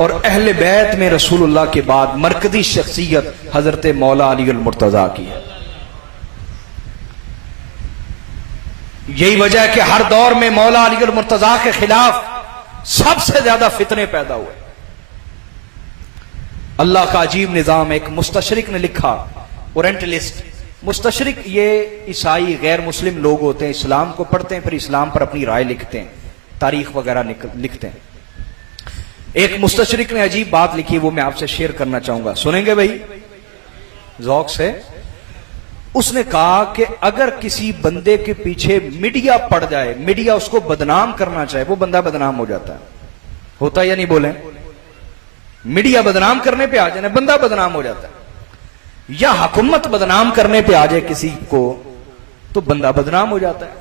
और अहले बैत में रसूलुल्लाह के बाद मरकजी शख्सियत हजरत मौला अली अल मुर्तजा की है। यही वजह है कि हर दौर में मौला अली अल मुर्तजा के खिलाफ सबसे ज्यादा फितने पैदा हुए। अल्लाह का अजीब निजाम। एक मुस्तशरिक ने लिखा, ओरिएंटलिस्ट। मुस्तशरिक ये ईसाई गैर मुस्लिम लोग होते हैं, इस्लाम को पढ़ते हैं फिर इस्लाम पर अपनी राय लिखते हैं, तारीख वगैरह लिखते हैं। एक मुस्तशरिक ने अजीब बात लिखी, वो मैं आपसे शेयर करना चाहूंगा, सुनेंगे भाई ज़ौक़ से। उसने कहा कि अगर किसी बंदे के पीछे मीडिया पड़ जाए, मीडिया उसको बदनाम करना चाहे, वो बंदा बदनाम हो जाता है। होता या नहीं बोले? मीडिया बदनाम करने पे आ जाए, बंदा बदनाम हो जाता है। या हुकूमत बदनाम करने पे आ जाए किसी को तो बंदा बदनाम हो जाता है।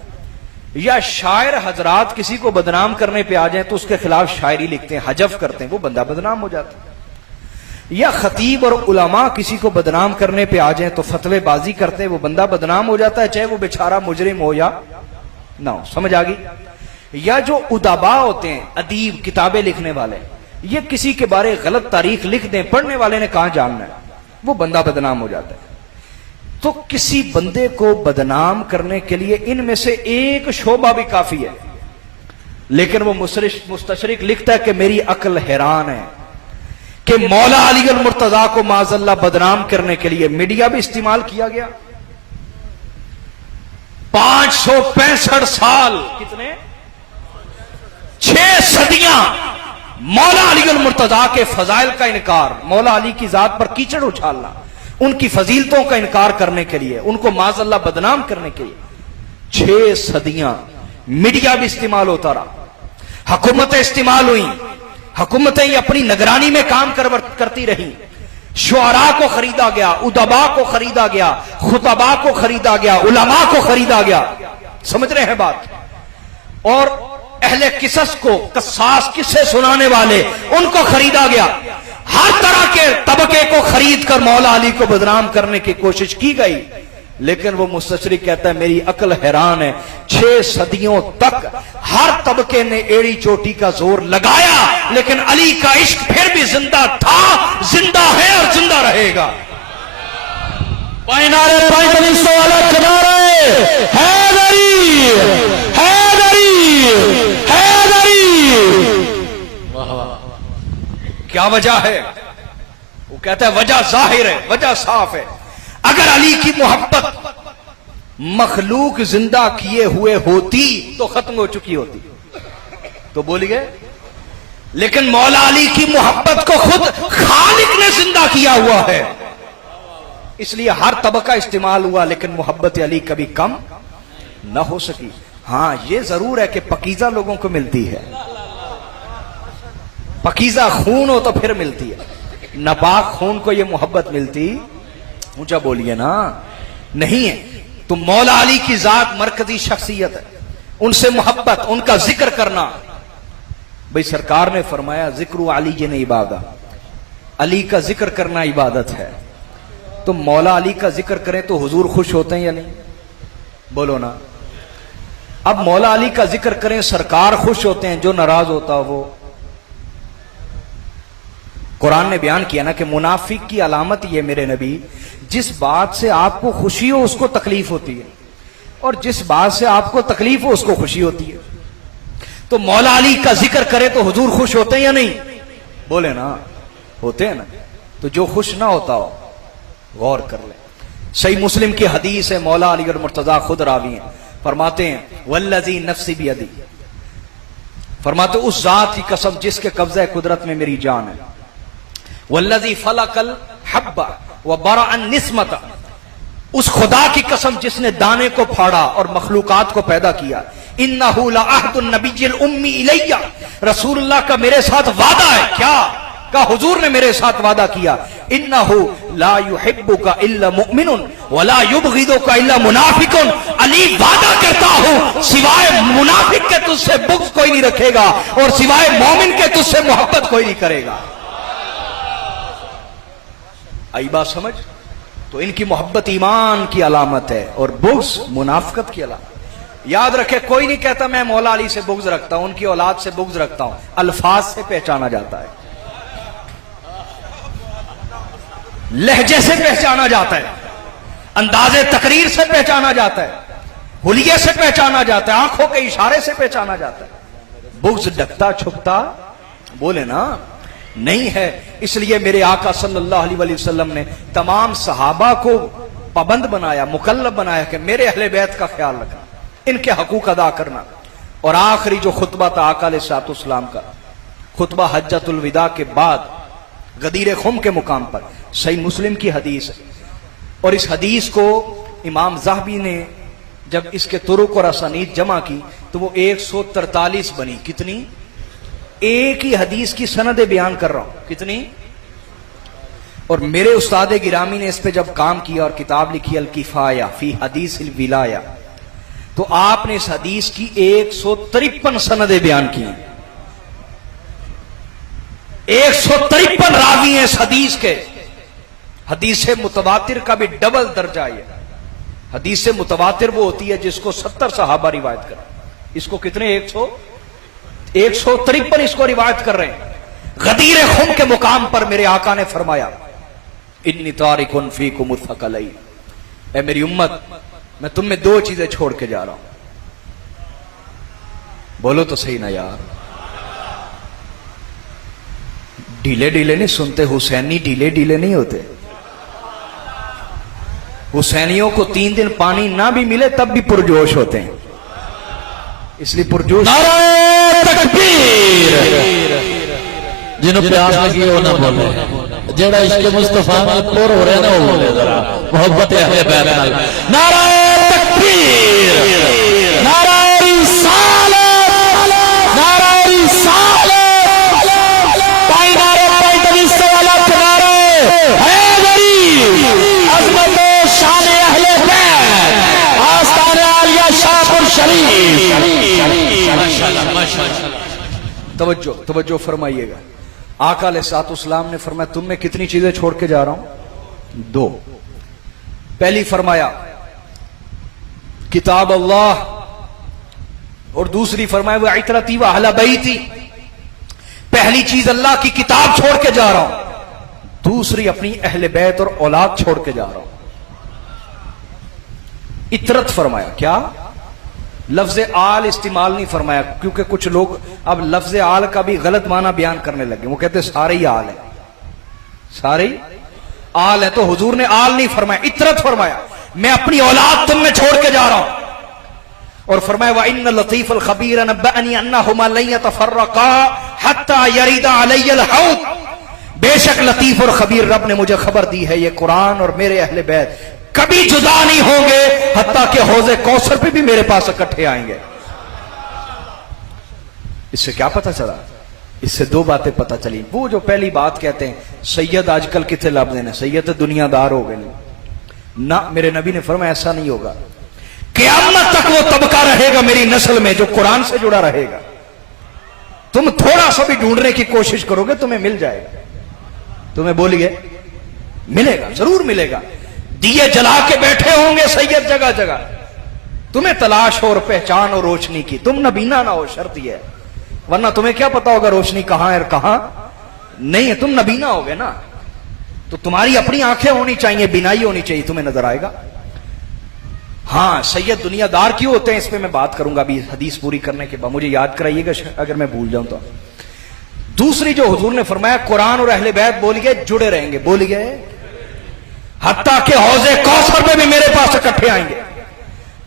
या शायर हजरात किसी को बदनाम करने पे आ जाए तो उसके खिलाफ शायरी लिखते हैं, हजफ करते हैं, वो बंदा बदनाम हो जाता है। या खतीब और उलमा किसी को बदनाम करने पे आ जाए तो फतवेबाजी करते हैं, वो बंदा बदनाम हो जाता है, चाहे वो बेचारा मुजरिम हो या ना हो। समझ आ गई? या जो उदाबा होते हैं, अदीब, किताबें लिखने वाले, ये किसी के बारे गलत तारीख लिख दें, पढ़ने वाले ने कहां जानना है, वो बंदा बदनाम हो जाता है। तो किसी बंदे को बदनाम करने के लिए इनमें से एक शोबा भी काफी है। लेकिन वो मुस्तशरिक लिखता है कि मेरी अक्ल हैरान है कि मौला अली अल मुर्तजा को माज़अल्लाह बदनाम करने के लिए मीडिया भी इस्तेमाल किया गया। 565 साल, कितने 6 सदियां मौला अली अल मुर्तजा के फजाइल का इनकार, मौला अली की जात पर कीचड़ उछालना, उनकी फजीलतों का इनकार करने के लिए, उनको माज़अल्लाह बदनाम करने के लिए 6 सदियां मीडिया भी इस्तेमाल होता रहा, हुकूमतें इस्तेमाल हुई, हुकूमतें अपनी निगरानी में काम करती रही। शुअरा को खरीदा गया, उदबा को खरीदा गया, खुतबा को खरीदा गया, उलमा को खरीदा गया। समझ रहे हैं बात? और अहले किसस को, कसास किस्से सुनाने वाले, उनको खरीदा गया। हर तरह के तबके को खरीद कर मौला अली को बदनाम करने की कोशिश की गई। लेकिन वो मुस्तशरिक कहता है मेरी अक्ल हैरान है, 6 सदियों तक हर तबके ने एड़ी चोटी का जोर लगाया, लेकिन अली का इश्क फिर भी जिंदा था, जिंदा है और जिंदा रहेगा। क्या वजह है? वो कहता है वजह जाहिर है, वजह साफ है। अगर अली की मोहब्बत मखलूक जिंदा किए हुए होती तो खत्म हो चुकी होती, तो बोलिए। लेकिन मौला अली की मोहब्बत को खुद खालिक ने जिंदा किया हुआ है, इसलिए हर तबका इस्तेमाल हुआ, लेकिन मोहब्बत अली कभी कम न हो सकी। हां, यह जरूर है कि पकीजा लोगों को मिलती है, पकीजा खून हो तो फिर मिलती है, नापाक खून को यह मोहब्बत मिलती, ऊंचा बोलिए ना, नहीं है। तो मौला अली की जात मरकजी शख्सियत है, उनसे मोहब्बत, उनका जिक्र करना। भाई सरकार ने फरमाया जिक्र अली जिन इबादा, अली का जिक्र करना इबादत है। तो मौला अली का जिक्र करें तो हुजूर खुश होते हैं या नहीं? बोलो ना। अब मौला अली का जिक्र करें, सरकार खुश होते हैं, जो नाराज होता वो। कुरान ने बयान किया ना कि मुनाफिक की अलामत ये मेरे नबी, जिस बात से आपको खुशी हो उसको तकलीफ होती है, और जिस बात से आपको तकलीफ हो उसको खुशी होती है। तो मौला अली का जिक्र करे तो हुजूर खुश होते हैं या नहीं? बोले ना, होते हैं ना। तो जो खुश ना होता हो गौर कर ले। सही मुस्लिम की हदीस है, मौला अली और मुर्तजा खुद रावी हैं, फरमाते हैं वल्लज़ी नफ्सी बियदी, फरमाते उस जात की कसम जिसके कब्ज़े कुदरत में मेरी जान है, वल्लज़ी फलकल हब्बा व बरअन निस्मता, उस खुदा की कसम जिसने दाने को फाड़ा और मखलूकात को पैदा किया। इन्नहु लअहदुन नबिय्यिल उम्मी इलैया, रसूलुल्लाह का मेरे साथ वादा है। क्या का? हुजूर ने मेरे साथ वादा किया, इन्नहु ला युहिब्बुका इल्ला मुमिनुन व ला युबग़िदुका इल्ला मुनाफिकुन, अली वादा करता हूं सिवाय मुनाफिक के तुझसे बुग़्ज़ कोई नहीं रखेगा और सिवाय मोमिन के तुझसे मोहब्बत कोई नहीं करेगा। आई बात समझ? तो इनकी मोहब्बत ईमान की अलामत है और बुग़्ज़ मुनाफिकत की अलामत। याद रखे, कोई नहीं कहता मैं मौला अली से बुग़्ज़ रखता हूं, उनकी औलाद से बुग़्ज़ रखता हूं, अल्फाज से पहचाना जाता है। लहजे से पहचाना जाता है, अंदाजे तकरीर से पहचाना जाता है, हुलिये से पहचाना जाता है, आंखों के इशारे से पहचाना जाता है। बुग़्ज़ ढकता छुपता बोले ना नहीं है। इसलिए मेरे आका सल्लल्लाहु अलैहि वसल्लम ने तमाम सहाबा को पाबंद बनाया, मुकल्लफ बनाया कि मेरे अहले बैत का ख्याल रखना, इनके हकूक अदा करना। और आखिरी जो खुतबा था आका अलैहिस्सलाम का, खुतबा हज्जतुल विदा के बाद गदीर खुम के मुकाम पर, सही मुस्लिम की हदीस है। और इस हदीस को इमाम ज़हबी ने जब इसके तुरुक और असानीद जमा की तो वो 143 बनी। कितनी? एक ही हदीस की सनदे बयान कर रहा हूं, कितनी? और मेरे उस्ताद गिरामी ने इस पे जब काम किया और किताब लिखी अल किफाया फी हदीस अल विलाया, तो आपने इस हदीस की 153 सनदे बयान की। 153 रावी हैं इस हदीस के। हदीस मुतवातिर का भी डबल दर्जा है। हदीस मुतवातिर वो होती है जिसको 70 सहाबा रिवायत कर, इसको कितने? 153 इसको रिवायत कर रहे हैं। गदीर खुम के मुकाम पर मेरे आका ने फरमाया इन्नी तारिकुन फीकुम मुत्थकलैन, ऐ मेरी उम्मत मैं तुम में दो चीजें छोड़ के जा रहा हूं। बोलो तो सही ना यार, ढीले ढीले नहीं सुनते। हुसैनी ढीले ढीले नहीं होते। हुसैनियों को 3 दिन पानी ना भी मिले तब भी पुरजोश होते हैं, इसलिए पुरजोश। नारे तकबीर, जिन्हों प्यास लगी वो ना बोले, जेड़ा इश्क मुस्तफा में पुर हो रहे ना वो बोले जरा मोहब्बत अहले बैत नाल। नारे तकबीर, नारे रिसालत, नारे रिसालत, पाई नारे पाई तवीस वाला किनारे है गरीब अजमत शान अहले बैत आस्ताने आलिया शाहपुर शरीफ। माशाअल्लाह माशाअल्लाह। तवज्जो तवज्जो फरमाइएगा। आका अलैहिस्सलाम ने फरमाया तुम में कितनी चीजें छोड़ के जा रहा हूं? 2। पहली फरमाया किताब अल्लाह, और दूसरी फरमाया वो इतरती व अहले बैती। पहली चीज अल्लाह की किताब छोड़ के जा रहा हूं, दूसरी अपनी अहले बैत और औलाद छोड़ के जा रहा हूं। इतरत फरमाया, क्या? लफ्ज आल इस्तेमाल नहीं फरमाया, क्योंकि कुछ लोग अब लफ्ज आल का भी गलत माना बयान करने लगे। वो कहते सारे ही आल है, सारे ही आल है, तो हुजूर ने आल नहीं फरमाया, इतरत फरमाया मैं अपनी औलाद तुम में छोड़ के जा रहा हूं। और फरमाया व इन्न लतीफ अल खबीर नब्बअनी अन्नहुमा लन यतफर्रका हत्ता यरीदा अलैयल हौद। बेशक लतीफ और खबीर रब ने मुझे खबर दी है ये कुरान और मेरे अहले बैत कभी जुदा नहीं होंगे, हत्ता कि हौज़े कौसर पे भी मेरे पास इकट्ठे आएंगे। इससे क्या पता चला? इससे 2 बातें पता चली। वो जो पहली बात कहते हैं सैयद आजकल कितने लाभ देने, सैयद तो दुनियादार हो गए ना। मेरे नबी ने फरमाया ऐसा नहीं होगा, क़यामत तक वो तबका रहेगा मेरी नस्ल में जो कुरान से जुड़ा रहेगा। तुम थोड़ा सा भी ढूंढने की कोशिश करोगे तुम्हें मिल जाएगा। तुम्हें बोलिए मिलेगा, जरूर मिलेगा। दिए जला के बैठे होंगे सैयद जगह जगह, तुम्हें तलाश हो और पहचान और रोशनी की। तुम नबीना ना हो, शर्त यह है, वरना तुम्हें क्या पता होगा रोशनी कहां है और कहां नहीं है। तुम नबीना होगे ना, तो तुम्हारी अपनी आंखें होनी चाहिए, बिनाई होनी चाहिए, तुम्हें नजर आएगा। हां, सैयद दुनियादार क्यों होते हैं इस पर मैं बात करूंगा अभी हदीस पूरी करने के बाद, मुझे याद कराइएगा अगर मैं भूल जाऊं तो। दूसरी जो हुजूर ने फरमाया कुरान और अहले बैत बोलिए जुड़े रहेंगे, बोलिए हत्ता के हौज़े कौसर में भी मेरे पास इकट्ठे आएंगे।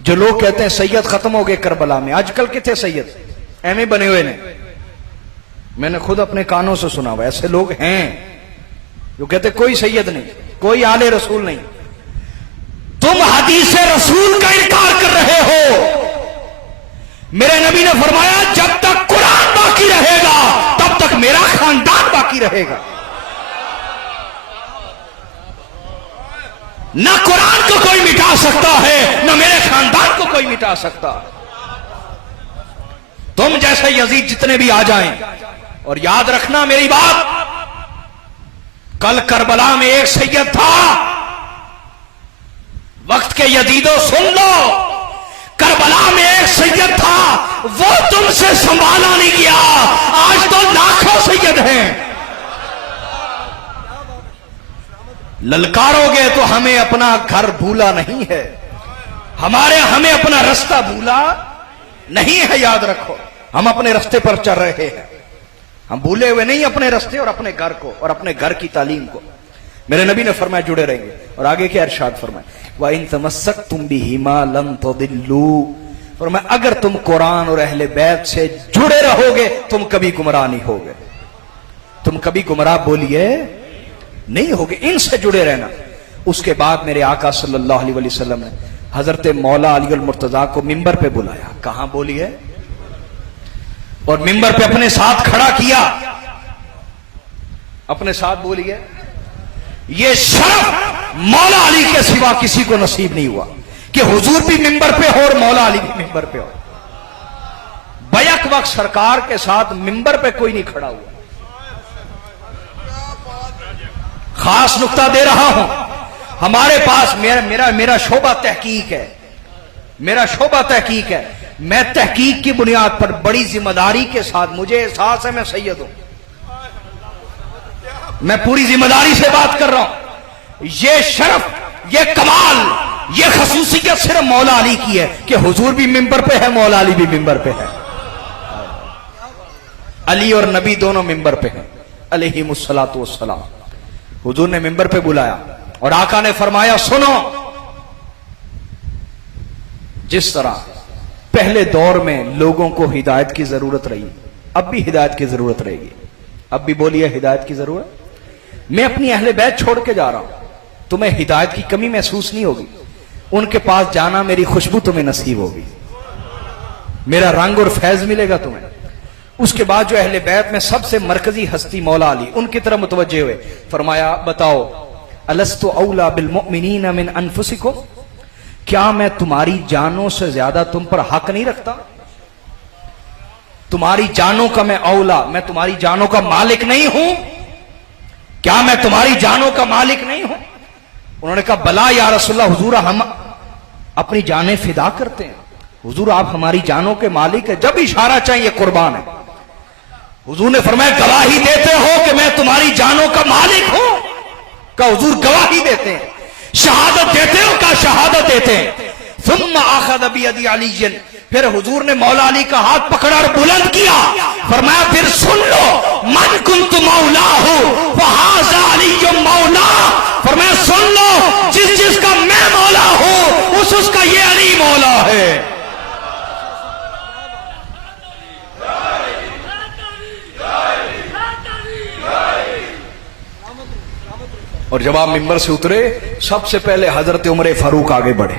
जो लोग कहते हैं सैयद खत्म हो गए करबला में, आजकल कितने सैयद एम बने हुए ने, मैंने खुद अपने कानों से सुना हुआ। ऐसे लोग हैं जो कहते कोई सैयद नहीं, कोई आले रसूल नहीं। तुम हदीस रसूल का इनकार कर रहे हो। मेरे नबी ने फरमाया जब तक कुरान बाकी रहेगा तब तक मेरा खानदान बाकी रहेगा। ना कुरान को कोई मिटा सकता है, ना मेरे खानदान को कोई मिटा सकता। तुम जैसे यजीद जितने भी आ जाएं, और याद रखना मेरी बात, कल करबला में एक सैयद था, वक्त के यजीदों सुन लो, करबला में एक सैयद था, वो तुमसे संभाला नहीं गया। आज तो लाखों सैयद हैं, ललकारोगे तो हमें अपना घर भूला नहीं है, हमें अपना रास्ता भूला नहीं है। याद रखो, हम अपने रास्ते पर चल रहे हैं, हम भूले हुए नहीं अपने रास्ते और अपने घर को और अपने घर की तालीम को। मेरे नबी ने फरमाया जुड़े रहेंगे। और आगे क्या इरशाद फरमाया, व इन तमस्सकतुम बिहिमा लन तुदिल्लू, फरमाया अगर तुम कुरान और अहले बैत से जुड़े रहोगे तुम कभी गुमराह नहीं होगे, तुम कभी गुमराह बोलिए नहीं होगे, इनसे जुड़े रहना। उसके बाद मेरे आका सल्लल्लाहु अलैहि वसल्लम ने हजरत मौला अली अल मुर्तजा को मिंबर पे बुलाया, कहां बोलिए, और मिंबर पे अपने साथ खड़ा किया, अपने साथ बोलिए। ये शर्फ मौला अली के सिवा किसी को नसीब नहीं हुआ कि हुजूर भी मिंबर पे हो और मौला अली भी मिंबर पे हो। बैक वक्त सरकार के साथ मिंबर पे कोई नहीं खड़ा हुआ। खास नुक्ता दे रहा हूं, हमारे पास मेरा शोबा तहकीक है, मेरा शोबा तहकीक है। मैं तहकीक की बुनियाद पर बड़ी जिम्मेदारी के साथ, मुझे एहसास है मैं सैयद हूं, मैं पूरी जिम्मेदारी से बात कर रहा हूं। ये शर्फ, ये कमाल, ये खसूसियत सिर्फ मौला अली की है कि हुजूर भी मिंबर पे है, मौला अली भी मिंबर पे है। अली और नबी दोनों मिंबर पे हैं अलैहिमुस्सलातु वस्सलाम। हुजूर ने मिंबर पे बुलाया और आका ने फरमाया सुनो, जिस तरह पहले दौर में लोगों को हिदायत की जरूरत रही, अब भी हिदायत की जरूरत रहेगी। अब भी बोलिए हिदायत की जरूरत। मैं अपनी अहले बैत छोड़ के जा रहा हूं, तुम्हें हिदायत की कमी महसूस नहीं होगी। उनके पास जाना मेरी खुशबू तुम्हें नसीब होगी, मेरा रंग और फैज मिलेगा तुम्हें। उसके बाद जो अहले बैत में सबसे मरकजी हस्ती मौला अली, उनकी तरफ मुतवज्जे हुए, फरमाया बताओ अलस्तु औला बिल मुमिनीना मिन अनफुसिकुम, क्या मैं तुम्हारी जानों से ज्यादा तुम पर हक नहीं रखता? तुम्हारी जानों का मैं औला, मैं तुम्हारी जानों का मालिक नहीं हूं? क्या मैं तुम्हारी जानों का मालिक नहीं हूं? उन्होंने कहा बला या रसूलल्लाह, हुजूर हम अपनी जानें फिदा करते हैं, हुजूर आप हमारी जानों के मालिक है, जब इशारा चाहिए कुर्बान है। हुजूर ने फरमाया गवाही देते हो कि मैं तुम्हारी जानों का मालिक हूं? का हुजूर गवाही देते हैं। शहादत देते हो? का शहादत देते हैं। सुम्मा आखद बियदी अलीजन, फिर हुजूर ने मौला अली का हाथ पकड़ा और बुलंद किया, फरमाया फिर सुन लो, मन कुंतु मौलाहु फहाज़ा अली मौला, फरमाया सुन लो, जिस जिसका मैं मौला हूं उसका ये अली मौला है। और जब आप मिंबर से उतरे, सबसे पहले हजरत उमर फारूक आगे बढ़े,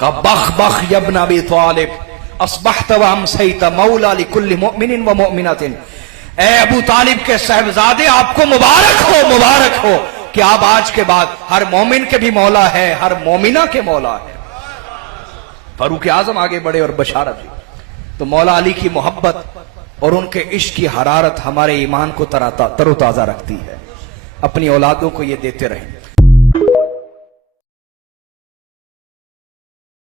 कहा बख बख यब्न अबी तालिब अस्बहत व अमसैत मौला लिकुल्लि मुमिनिन व मुमिनतिन, ए अबू तालिब के साहबजादे आपको मुबारक हो, मुबारक हो कि आप आज के बाद हर मोमिन के भी मौला है, हर मोमिना के मौला है। फारूक आजम आगे बढ़े और बशारत दी। तो मौला अली की मोहब्बत और उनके इश्क की हरारत हमारे ईमान को तरोताजा रखती है। अपनी औलादों को ये देते रहें।